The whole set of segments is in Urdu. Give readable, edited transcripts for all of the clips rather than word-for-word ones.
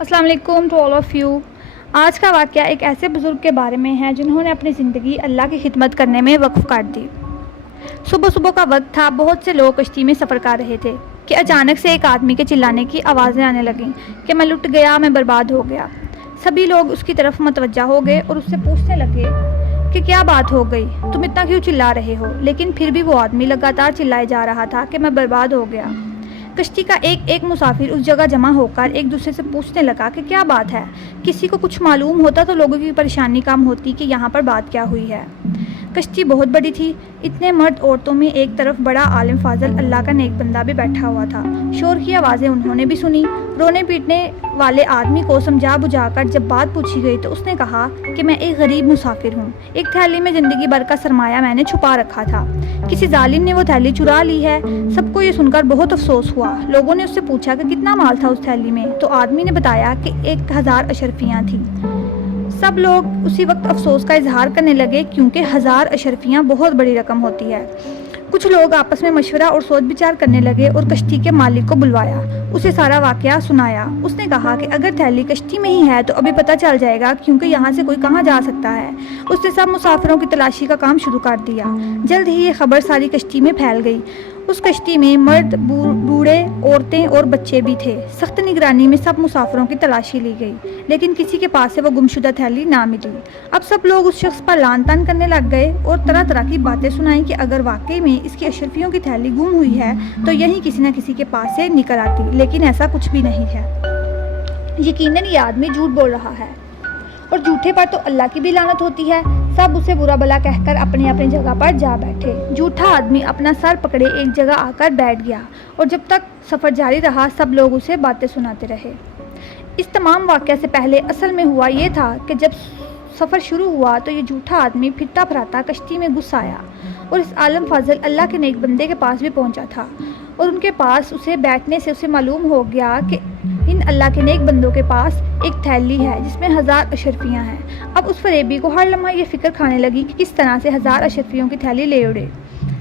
السلام علیکم ٹو آل آف یو۔ آج کا واقعہ ایک ایسے بزرگ کے بارے میں ہے جنہوں نے اپنی زندگی اللہ کی خدمت کرنے میں وقف کر دی۔ صبح صبح کا وقت تھا، بہت سے لوگ کشتی میں سفر کر رہے تھے کہ اچانک سے ایک آدمی کے چلانے کی آوازیں آنے لگیں کہ میں لٹ گیا، میں برباد ہو گیا۔ سبھی لوگ اس کی طرف متوجہ ہو گئے اور اس سے پوچھنے لگے کہ کیا بات ہو گئی، تم اتنا کیوں چلا رہے ہو؟ لیکن پھر بھی وہ آدمی لگاتار چلائے جا رہا تھا کہ میں برباد ہو گیا۔ کشتی کا ایک مسافر اس جگہ جمع ہو کر ایک دوسرے سے پوچھنے لگا کہ کیا بات ہے۔ کسی کو کچھ معلوم ہوتا تو لوگوں کی پریشانی کم ہوتی کہ یہاں پر بات کیا ہوئی ہے۔ کشتی بہت بڑی تھی، اتنے مرد عورتوں میں ایک طرف بڑا عالم فاضل اللہ کا نیک بندہ بھی بیٹھا ہوا تھا۔ شور کی آوازیں انہوں نے بھی سنی۔ رونے پیٹنے والے آدمی کو سمجھا بجھا کر جب بات پوچھی گئی تو اس نے کہا کہ میں ایک غریب مسافر ہوں، ایک تھیلی میں زندگی بھر کا سرمایہ میں نے چھپا رکھا تھا، کسی ظالم نے وہ تھیلی چرا لی ہے۔ سب کو یہ سن کر بہت افسوس ہوا۔ لوگوں نے اس سے پوچھا کہ کتنا مال تھا اس تھیلی میں، تو آدمی نے بتایا کہ 1000 اشرفیاں تھیں۔ سب لوگ اسی وقت افسوس کا اظہار کرنے لگے کیونکہ 1000 اشرفیاں بہت بڑی رقم ہوتی ہے۔ کچھ لوگ آپس میں مشورہ اور سوچ بچار کرنے لگے اور کشتی کے مالک کو بلوایا، اسے سارا واقعہ سنایا۔ اس نے کہا کہ اگر تھیلی کشتی میں ہی ہے تو ابھی پتہ چل جائے گا کیونکہ یہاں سے کوئی کہاں جا سکتا ہے۔ اس نے سب مسافروں کی تلاشی کا کام شروع کر دیا۔ جلد ہی یہ خبر ساری کشتی میں پھیل گئی۔ اس کشتی میں مرد، بوڑھے، عورتیں اور بچے بھی تھے۔ سخت نگرانی میں سب مسافروں کی تلاشی لی گئی لیکن کسی کے پاس سے وہ گمشدہ تھیلی نہ ملی۔ اب سب لوگ اس شخص پر لعن طعن کرنے لگ گئے اور طرح طرح کی باتیں سنائیں کہ اگر واقعی میں اس کی اشرفیوں کی تھیلی گم ہوئی ہے تو یہی کسی نہ کسی کے پاس سے نکل آتی، لیکن ایسا کچھ بھی نہیں ہے۔ یقیناً یہ آدمی جھوٹ بول رہا ہے اور جھوٹے پر تو اللہ کی بھی لعنت ہوتی ہے۔ سب اسے برا بلا کہہ کر اپنی اپنی جگہ پر جا بیٹھے۔ جھوٹا آدمی اپنا سر پکڑے ایک جگہ آ کر بیٹھ گیا اور جب تک سفر جاری رہا سب لوگ اسے باتیں سناتے رہے۔ اس تمام واقعہ سے پہلے اصل میں ہوا یہ تھا کہ جب سفر شروع ہوا تو یہ جھوٹا آدمی پھرتا پھراتا کشتی میں گھس آیا اور اس عالم فاضل اللہ کے نیک بندے کے پاس بھی پہنچا تھا، اور ان کے پاس اسے بیٹھنے سے اسے معلوم ہو گیا کہ ان اللہ کے نیک بندوں کے پاس ایک تھیلی ہے جس میں 1000 اشرفیاں ہیں۔ اب اس فریبی کو ہر لمحہ یہ فکر کھانے لگی کہ کس طرح سے 1000 اشرفیوں کی تھیلی لے اڑے۔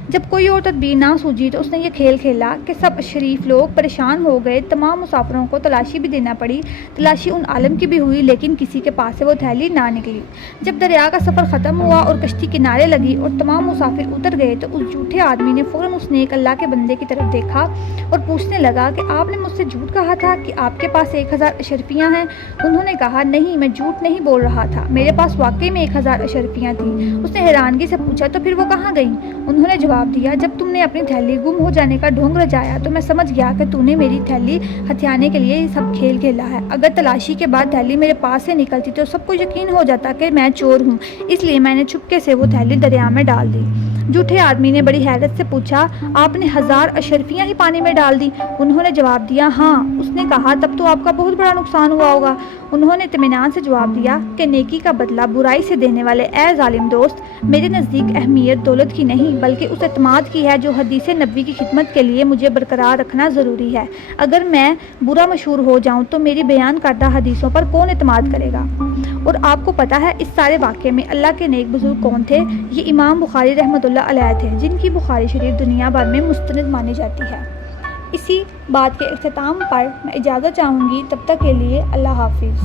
جب کوئی اور تدبیر نہ سوجی تو اس نے یہ کھیل کھیلا کہ سب شریف لوگ پریشان ہو گئے۔ تمام مسافروں کو تلاشی بھی دینا پڑی۔ تلاشی ان عالم کی بھی ہوئی لیکن کسی کے پاس سے وہ تھیلی نہ نکلی۔ جب دریا کا سفر ختم ہوا اور کشتی کنارے لگی اور تمام مسافر اتر گئے تو اس جھوٹے آدمی نے فوراً اس نیک اللہ کے بندے کی طرف دیکھا اور پوچھنے لگا کہ آپ نے مجھ سے جھوٹ کہا تھا کہ آپ کے پاس 1000 اشرفیاں ہیں؟ انہوں نے کہا نہیں، میں جھوٹ نہیں بول رہا تھا، میرے پاس واقعی میں 1000 اشرفیاں تھیں۔ اس نے حیرانگی سے پوچھا تو پھر وہ کہاں گئیں؟ انہوں نے جواب دیا جب تم نے اپنی تھیلی گم ہو جانے کا ڈھونگ رچایا تو میں سمجھ گیا کہ تو نے میری تھیلی ہتھیانے کے لیے یہ سب کھیل کھیلا ہے۔ اگر تلاشی کے بعد تھیلی میرے پاس سے نکلتی تو سب کو یقین ہو جاتا کہ میں چور ہوں، اس لیے میں نے چھپکے سے وہ تھیلی دریا میں ڈال دی۔ جھوٹے آدمی نے بڑی حیرت سے پوچھا آپ نے 1000 اشرفیاں ہی پانی میں ڈال دی؟ انہوں نے جواب دیا ہاں۔ اس نے کہا تب تو آپ کا بہت بڑا نقصان ہوا ہوگا۔ انہوں نے اطمینان سے جواب دیا کہ نیکی کا بدلہ برائی سے دینے والے اے ظالم دوست، میرے نزدیک اہمیت دولت کی نہیں بلکہ اس اعتماد کی ہے جو حدیث نبوی کی خدمت کے لیے مجھے برقرار رکھنا ضروری ہے۔ اگر میں برا مشہور ہو جاؤں تو میری بیان کردہ حدیثوں پر کون اعتماد کرے گا؟ اور آپ کو پتہ ہے اس سارے واقعے میں اللہ کے نیک بزرگ کون تھے؟ یہ امام بخاری رحمۃ اللہ علیہ تھے جن کی بخاری شریف دنیا بھر میں مستند مانی جاتی ہے۔ اسی بات کے اختتام پر میں اجازت چاہوں گی، تب تک کے لیے اللہ حافظ۔